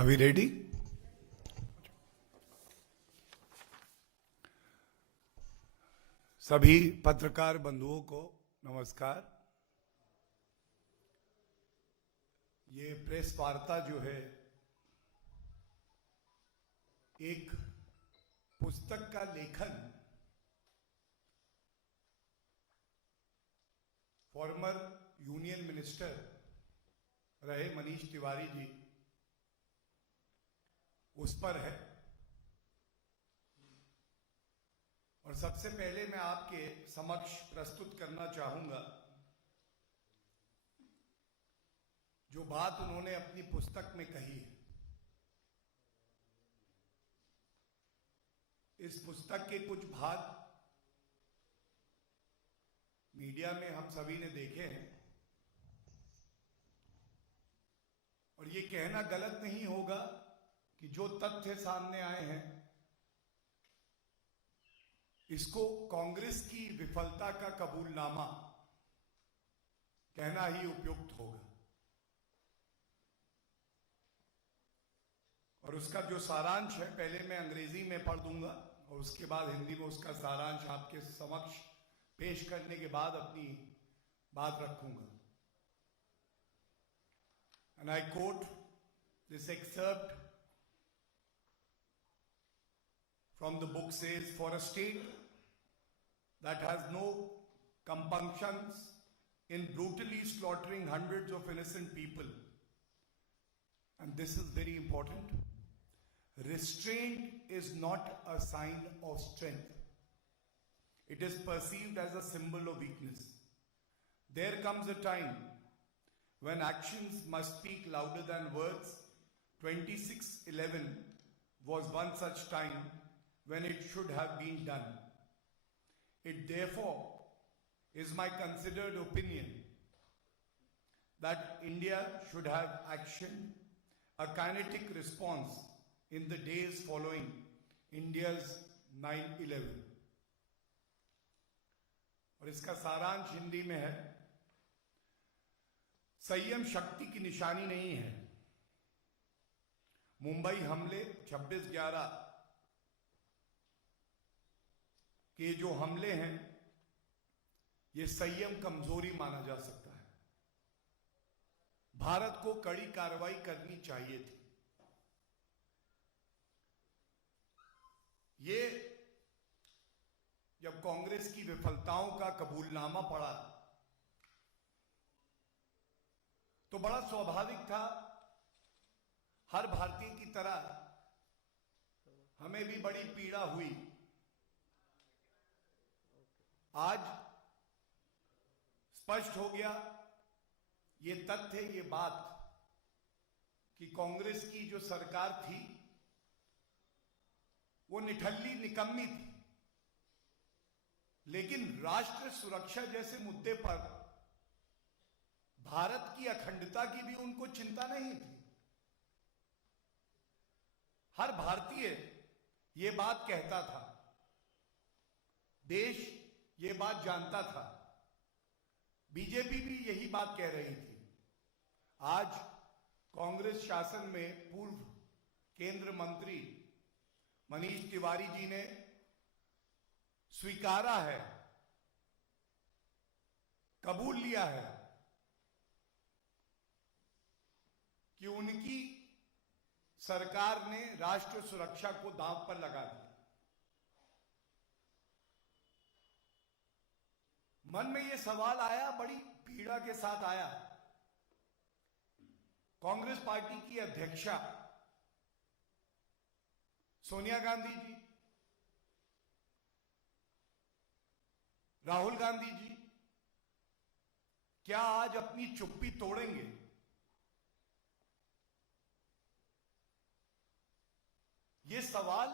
Are we ready? सभी पत्रकार बंधुओं को नमस्कार। ये प्रेस वार्ता जो है एक पुस्तक का लेखन फॉर्मर यूनियन मिनिस्टर रहे मनीष तिवारी जी उस पर है। और सबसे पहले मैं आपके समक्ष प्रस्तुत करना चाहूंगा जो बात उन्होंने अपनी पुस्तक में कही है। इस पुस्तक के कुछ भाग मीडिया में हम सभी ने देखे हैं और ये कहना गलत नहीं होगा कि जो तथ्य सामने आए हैं इसको कांग्रेस की विफलता का कबूलनामा कहना ही उपयुक्त होगा। और उसका जो सारांश है पहले मैं अंग्रेजी में पढ़ दूंगा और उसके बाद हिंदी में उसका सारांश आपके समक्ष पेश करने के बाद अपनी बात रखूंगा। And I quote this excerpt from the book says, for a state that has no compunctions in brutally slaughtering hundreds of innocent people, and this is very important, restraint is not a sign of strength. It is perceived as a symbol of weakness. There comes a time when actions must speak louder than words. 26/11 was one such time when it should have been done. It therefore is my considered opinion that India should have action, a kinetic response in the days following India's 9/11. और इसका सारांश हिंदी में है, संयम शक्ति की निशानी नहीं है। मुंबई हमले 26/11 के जो हमले हैं ये संयम कमजोरी माना जा सकता है। भारत को कड़ी कार्रवाई करनी चाहिए थी। ये जब कांग्रेस की विफलताओं का कबूलनामा पड़ा तो बड़ा स्वाभाविक था, हर भारतीय की तरह हमें भी बड़ी पीड़ा हुई। आज स्पष्ट हो गया ये तथ्य, ये बात कि कांग्रेस की जो सरकार थी वो निठल्ली निकम्मी थी, लेकिन राष्ट्र सुरक्षा जैसे मुद्दे पर भारत की अखंडता की भी उनको चिंता नहीं थी। हर भारतीय ये बात कहता था, देश ये बात जानता था, बीजेपी भी यही बात कह रही थी। आज कांग्रेस शासन में पूर्व केंद्र मंत्री मनीष तिवारी जी ने स्वीकारा है, कबूल लिया है कि उनकी सरकार ने राष्ट्र सुरक्षा को दांव पर लगा दिया। मन में यह सवाल आया, बड़ी पीड़ा के साथ आया, कांग्रेस पार्टी की अध्यक्षा सोनिया गांधी जी, राहुल गांधी जी क्या आज अपनी चुप्पी तोड़ेंगे? ये सवाल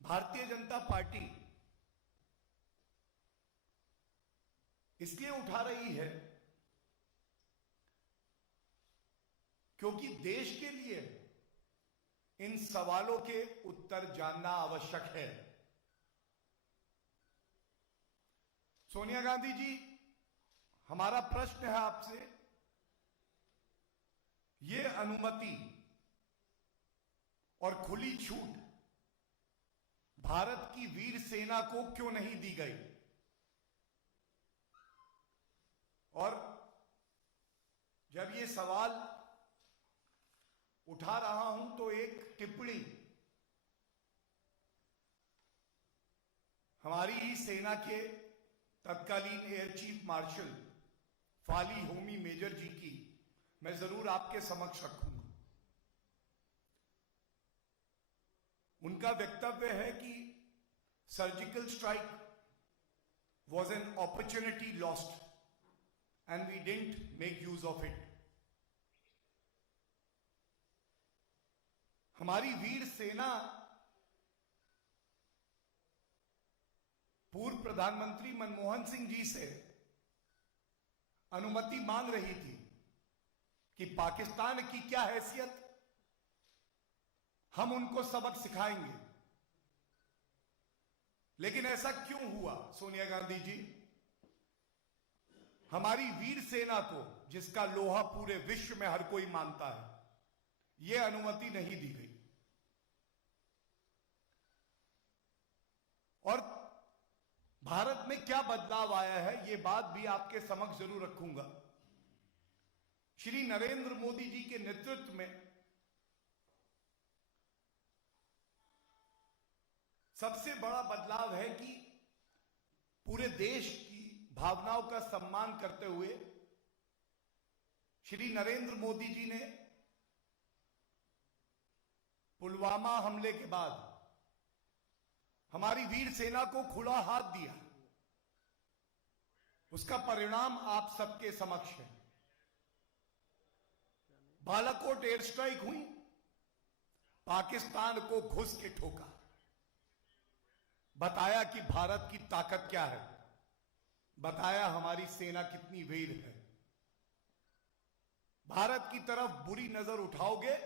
भारतीय जनता पार्टी इसलिए उठा रही है क्योंकि देश के लिए इन सवालों के उत्तर जानना आवश्यक है। सोनिया गांधी जी, हमारा प्रश्न है आपसे ये अनुमति और खुली छूट भारत की वीर सेना को क्यों नहीं दी गई? और जब ये सवाल उठा रहा हूं तो एक टिप्पणी हमारी ही सेना के तत्कालीन air chief marshal Fali Homi Major ji की मैं जरूर आपके समक्ष रखूंगा। उनका वक्तव्य है कि surgical strike was an opportunity lost and we didn't make use of it. हमारी वीर सेना पूर्व प्रधानमंत्री मनमोहन सिंह जी से अनुमति मांग रही थी कि पाकिस्तान की क्या हैसियत, हम उनको सबक सिखाएंगे। लेकिन ऐसा क्यों हुआ सोनिया गांधी जी? हमारी वीर सेना को, जिसका लोहा पूरे विश्व में हर कोई मानता है, यह अनुमति नहीं दी गई। और भारत में क्या बदलाव आया है, यह बात भी आपके समक्ष जरूर रखूंगा। श्री नरेंद्र मोदी जी के नेतृत्व में सबसे बड़ा बदलाव है कि पूरे देश की भावनाओं का सम्मान करते हुए श्री नरेंद्र मोदी जी ने पुलवामा हमले के बाद हमारी वीर सेना को खुला हाथ दिया। उसका परिणाम आप सबके समक्ष है। बालाकोट एयर स्ट्राइक हुई, पाकिस्तान को घुस के ठोका, बताया कि भारत की ताकत क्या है, बताया हमारी सेना कितनी वीर है। भारत की तरफ बुरी नजर उठाओगे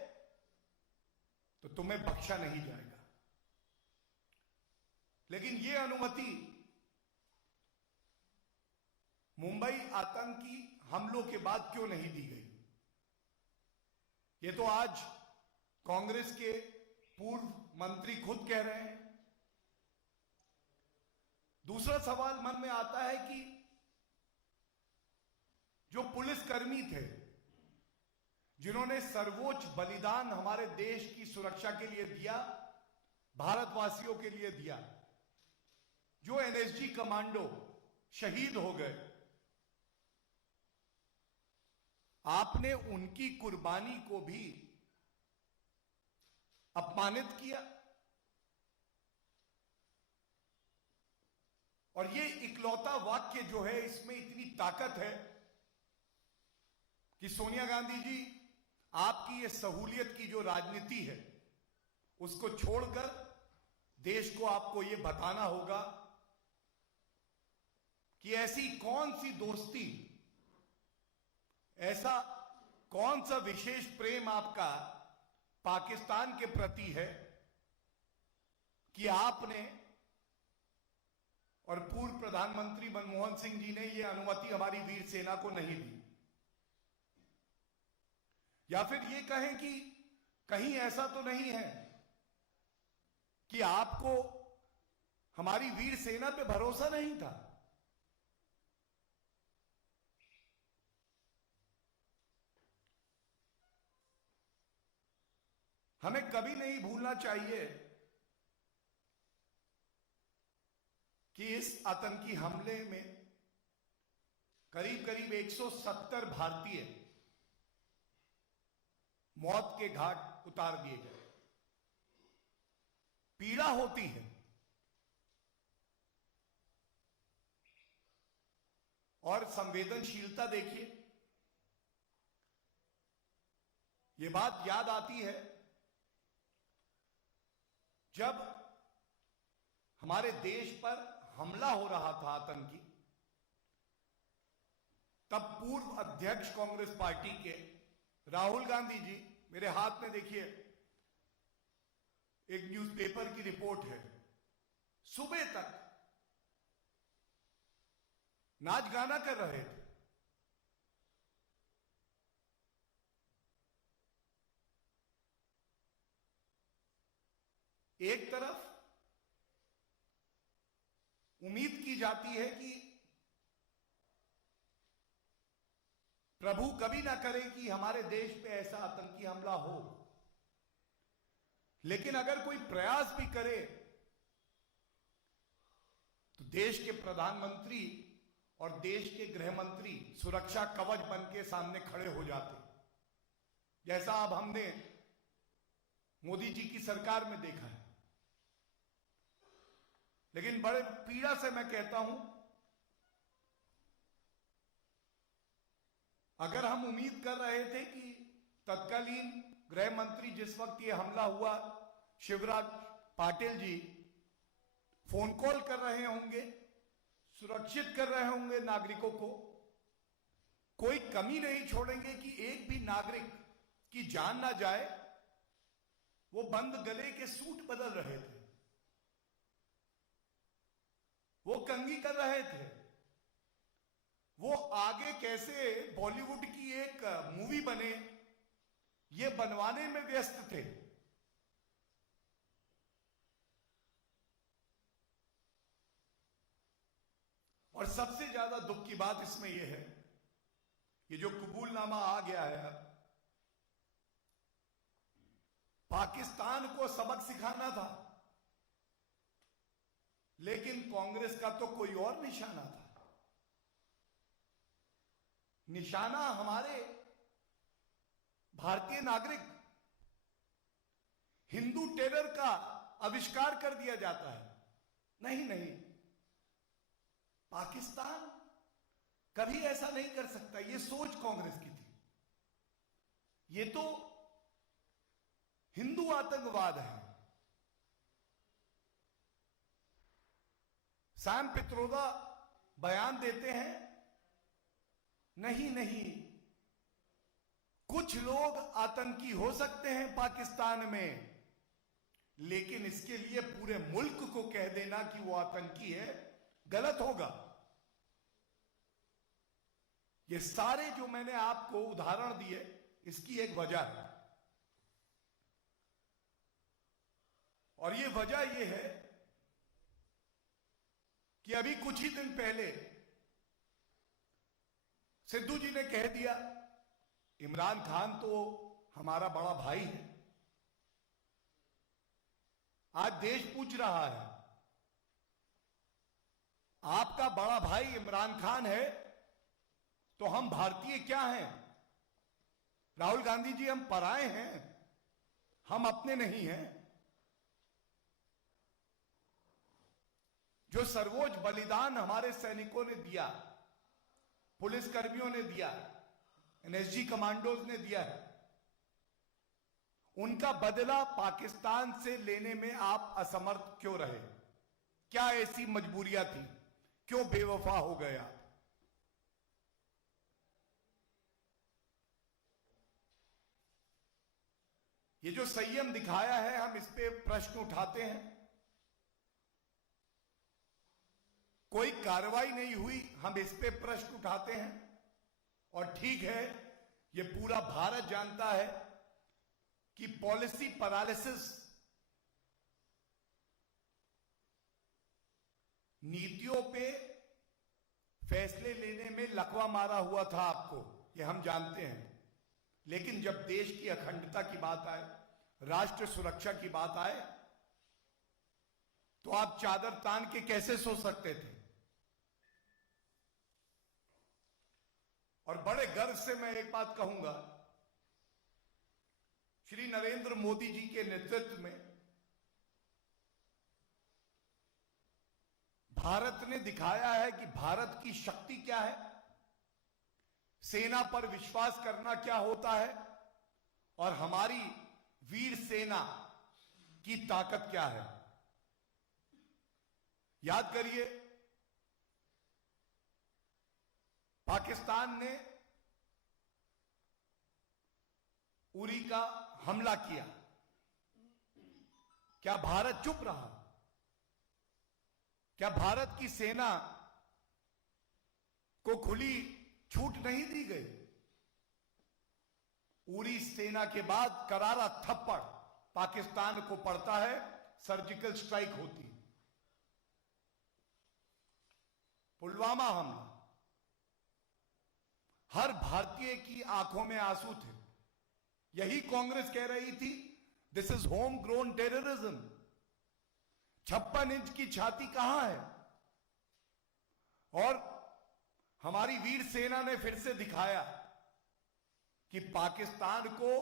तो तुम्हें बख्शा नहीं जाएगा। लेकिन यह अनुमति मुंबई आतंकी हमलों के बाद क्यों नहीं दी गई? यह तो आज कांग्रेस के पूर्व मंत्री खुद कह रहे हैं। दूसरा सवाल मन में आता है कि जो पुलिसकर्मी थे, जिन्होंने सर्वोच्च बलिदान हमारे देश की सुरक्षा के लिए दिया, भारतवासियों के लिए दिया, जो एनएसजी कमांडो शहीद हो गए, आपने उनकी कुर्बानी को भी अपमानित किया। और ये इकलौता वाक्य जो है, इसमें इतनी ताकत है कि सोनिया गांधी जी, आपकी ये सहूलियत की जो राजनीति है, उसको छोड़कर देश को आपको ये बताना होगा कि ऐसी कौन सी दोस्ती, ऐसा कौन सा विशेष प्रेम आपका पाकिस्तान के प्रति है कि आपने और पूर्व प्रधानमंत्री मनमोहन सिंह जी ने यह अनुमति हमारी वीर सेना को नहीं दी। या फिर यह कहें कि कहीं ऐसा तो नहीं है कि आपको हमारी वीर सेना पे भरोसा नहीं था। हमें कभी नहीं भूलना चाहिए कि इस आतंकी हमले में करीब करीब 170 भारतीय मौत के घाट उतार दिए गए। पीड़ा होती है, और संवेदनशीलता देखिए। यह बात याद आती है जब हमारे देश पर हमला हो रहा था आतंकी, तब पूर्व अध्यक्ष कांग्रेस पार्टी के राहुल गांधी जी, मेरे हाथ में देखिए एक न्यूज़पेपर की रिपोर्ट है, सुबह तक नाच गाना कर रहे थे। एक तरफ उम्मीद की जाती है कि प्रभु कभी ना करे कि हमारे देश पे ऐसा आतंकी हमला हो, लेकिन अगर कोई प्रयास भी करे तो देश के प्रधानमंत्री और देश के गृह मंत्री सुरक्षा कवच बन के सामने खड़े हो जाते, जैसा अब हमने मोदी जी की सरकार में देखा है। लेकिन बड़े पीड़ा से मैं कहता हूं, अगर हम उम्मीद कर रहे थे कि तत्कालीन गृह मंत्री जिस वक्त ये हमला हुआ शिवराज पाटिल जी फोन कॉल कर रहे होंगे, सुरक्षित कर रहे होंगे नागरिकों को, कोई कमी नहीं छोड़ेंगे कि एक भी नागरिक की जान ना जाए, वो बंद गले के सूट बदल रहे थे, वो कंघी कर रहे थे, वो आगे कैसे बॉलीवुड की एक मूवी बने ये बनवाने में व्यस्त थे। और सबसे ज्यादा दुख की बात इसमें यह है, ये जो कबूलनामा आ गया है, पाकिस्तान को सबक सिखाना था, लेकिन कांग्रेस का तो कोई और निशाना था। निशाना हमारे भारतीय नागरिक, हिंदू टेरर का आविष्कार कर दिया जाता है। नहीं नहीं, पाकिस्तान कभी ऐसा नहीं कर सकता, यह सोच कांग्रेस की थी। यह तो हिंदू आतंकवाद है। सैम पित्रोदा बयान देते हैं, नहीं नहीं, कुछ लोग आतंकी हो सकते हैं पाकिस्तान में, लेकिन इसके लिए पूरे मुल्क को कह देना कि वो आतंकी है गलत होगा। ये सारे जो मैंने आपको उदाहरण दिए, इसकी एक वजह है, और ये वजह ये है कि अभी कुछ ही दिन पहले सिद्धू जी ने कह दिया इमरान खान तो हमारा बड़ा भाई है। आज देश पूछ रहा है, आपका बड़ा भाई इमरान खान है तो हम भारतीय क्या हैं? राहुल गांधी जी, हम पराए हैं, हम अपने नहीं हैं। जो सर्वोच्च बलिदान हमारे सैनिकों ने दिया, पुलिसकर्मियों ने दिया, एनएसजी कमांडोज ने दिया है, उनका बदला पाकिस्तान से लेने में आप असमर्थ क्यों रहे? क्या ऐसी मजबूरियां थी? क्यों बेवफा हो गए आप? ये जो संयम दिखाया है, हम इस पे प्रश्न उठाते हैं। कोई कार्रवाई नहीं हुई, हम इस पे प्रश्न उठाते हैं। और ठीक है, ये पूरा भारत जानता है कि पॉलिसी पैरालिसिस, नीतियों पे फैसले लेने में लकवा मारा हुआ था आपको, ये हम जानते हैं। लेकिन जब देश की अखंडता की बात आए, राष्ट्र सुरक्षा की बात आए, तो आप चादर तान के कैसे सो सकते थे? और बड़े गर्व से मैं एक बात कहूंगा, श्री नरेंद्र मोदी जी के नेतृत्व में भारत ने दिखाया है कि भारत की शक्ति क्या है, सेना पर विश्वास करना क्या होता है, और हमारी वीर सेना की ताकत क्या है। याद करिए, पाकिस्तान ने उरी का हमला किया, क्या भारत चुप रहा? क्या भारत की सेना को खुली छूट नहीं दी गई? उरी सेना के बाद करारा थप्पड़ पाकिस्तान को पड़ता है सर्जिकल स्ट्राइक होती। पुलवामा हमला, हर भारतीय की आंखों में आंसू थे। यही कांग्रेस कह रही थी, this is home grown terrorism. 56 inch की छाती कहां है? और हमारी वीर सेना ने फिर से दिखाया कि पाकिस्तान को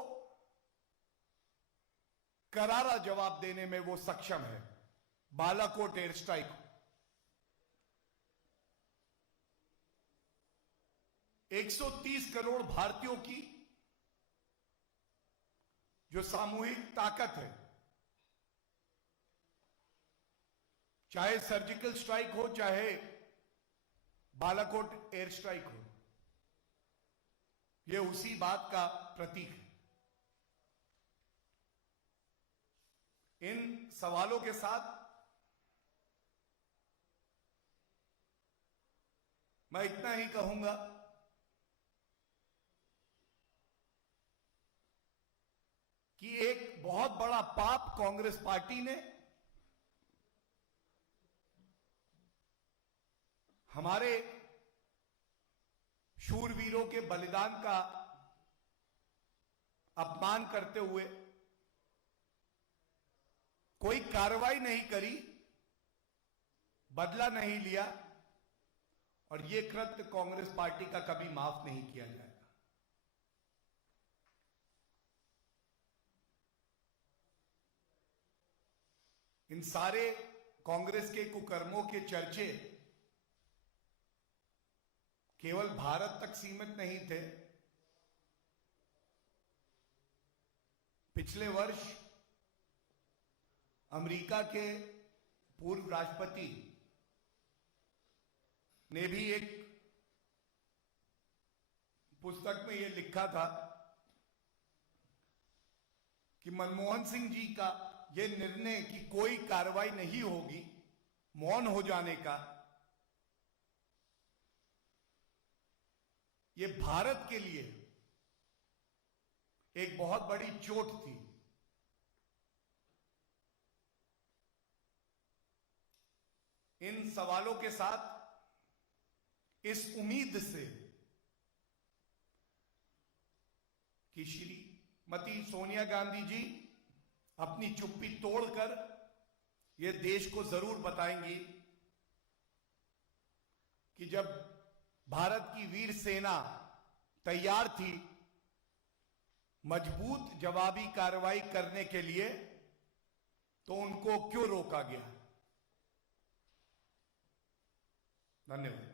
करारा जवाब देने में वो सक्षम है। बालाकोट एयर स्ट्राइक, 130 करोड़ भारतीयों की जो सामूहिक ताकत है, चाहे सर्जिकल स्ट्राइक हो चाहे बालाकोट एयर स्ट्राइक हो, यह उसी बात का प्रतीक है। इन सवालों के साथ मैं इतना ही कहूंगा कि एक बहुत बड़ा पाप कांग्रेस पार्टी ने हमारे शूरवीरों के बलिदान का अपमान करते हुए कोई कार्रवाई नहीं करी, बदला नहीं लिया, और यह कृत्य कांग्रेस पार्टी का कभी माफ नहीं किया जाएगा। इन सारे कांग्रेस के कुकर्मों के चर्चे केवल भारत तक सीमित नहीं थे। पिछले वर्ष अमेरिका के पूर्व राष्ट्रपति ने भी एक पुस्तक में यह लिखा था कि मनमोहन सिंह जी का यह निर्णय कि कोई कार्रवाई नहीं होगी, मौन हो जाने का, यह भारत के लिए एक बहुत बड़ी चोट थी। इन सवालों के साथ, इस उम्मीद से कि श्रीमती सोनिया गांधी जी अपनी चुप्पी तोड़कर यह देश को जरूर बताएंगी कि जब भारत की वीर सेना तैयार थी मजबूत जवाबी कार्रवाई करने के लिए, तो उनको क्यों रोका गया। धन्यवाद।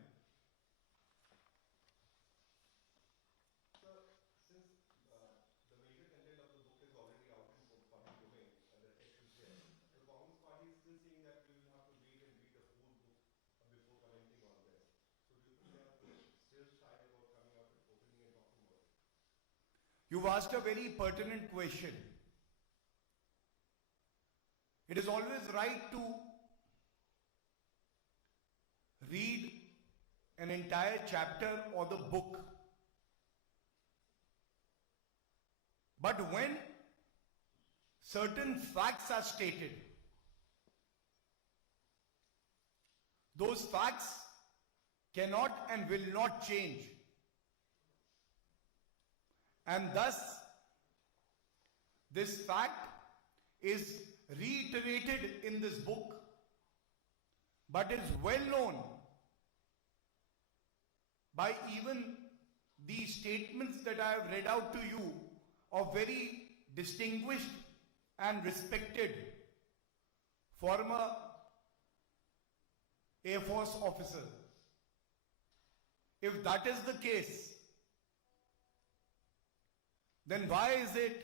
You've asked a very pertinent question. It is always right to read an entire chapter or the book. But when certain facts are stated, those facts cannot and will not change. And thus, this fact is reiterated in this book, but is well known by even the statements that I have read out to you of very distinguished and respected former Air Force officers. If that is the case, then why is it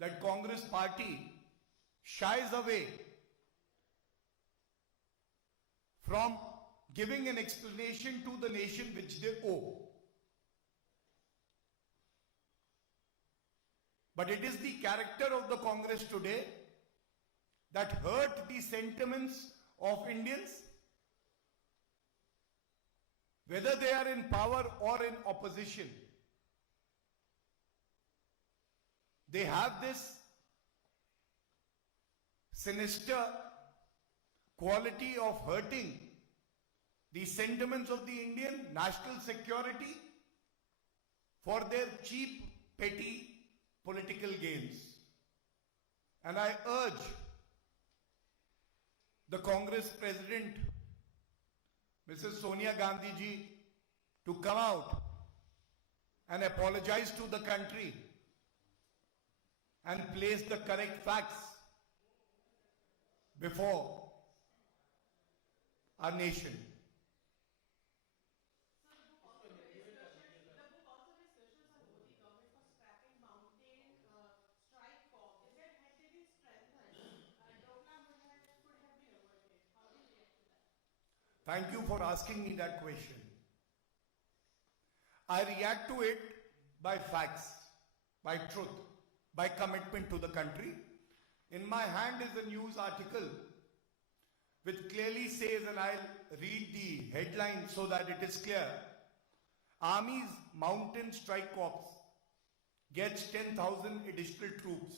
that Congress party shies away from giving an explanation to the nation which they owe? But it is the character of the Congress today that hurt the sentiments of Indians, whether they are in power or in opposition. They have this sinister quality of hurting the sentiments of the Indian national security for their cheap, petty political gains. And I urge the Congress President, Mrs. Sonia Gandhi ji, to come out and apologize to the country and place the correct facts before our nation. Thank you for asking me that question. I react to it by facts, by truth, by commitment to the country. In my hand is a news article which clearly says, and I'll read the headline so that it is clear. Army's Mountain Strike Corps gets 10,000 additional troops,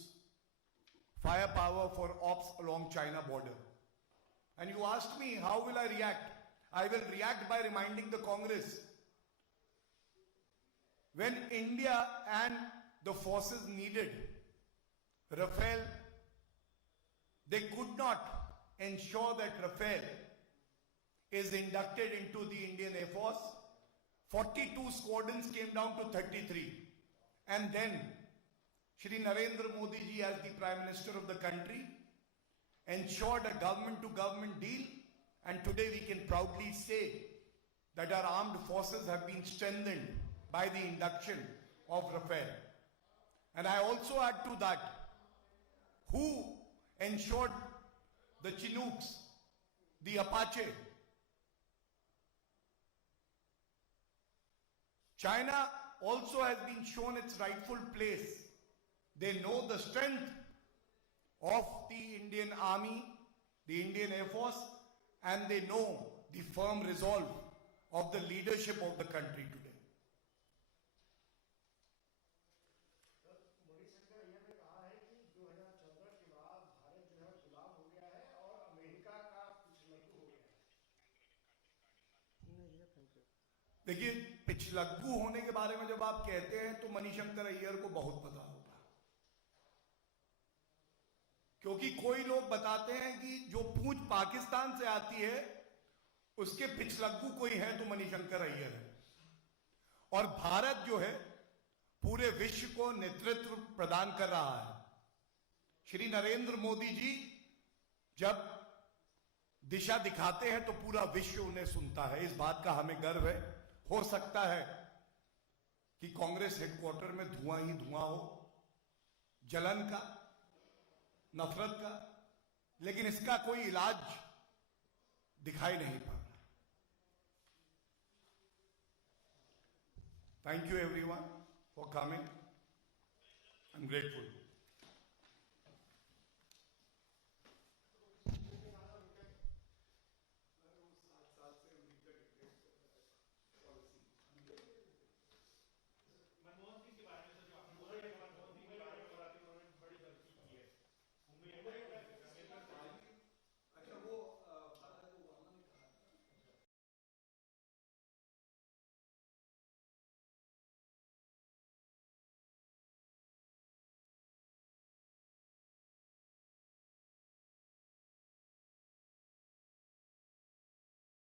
firepower for ops along China border. And you asked me, how will I react? I will react by reminding the Congress, when India and the forces needed Rafale, they could not ensure that Rafale is inducted into the Indian Air Force. 42 squadrons came down to 33. And then Shri Narendra Modi ji, as the Prime Minister of the country, ensured a government-to-government deal, and today we can proudly say that our armed forces have been strengthened by the induction of Rafale. And I also add to that, who ensured the Chinooks, the Apache? China also has been shown its rightful place. They know the strength of the Indian Army, the Indian Air Force, and they know the firm resolve of the leadership of the country today. देखिए, पिछलग्गू होने के बारे में जब आप कहते हैं तो मणिशंकर अय्यर को बहुत पता होगा, क्योंकि कोई लोग बताते हैं कि जो पूंछ पाकिस्तान से आती है उसके पिछलग्गू कोई है तो मणिशंकर अय्यर है। और भारत जो है पूरे विश्व को नेतृत्व प्रदान कर रहा है। श्री नरेंद्र मोदी जी जब दिशा दिखाते हैं तो पूरा विश्व उन्हें सुनता है। इस बात का हमें गर्व है। हो सकता है कि कांग्रेस हेडक्वार्टर में धुआं ही धुआं हो, जलन का, नफरत का, लेकिन इसका कोई इलाज दिखाई नहीं पड़ रहा। Thank you everyone for coming. I am grateful.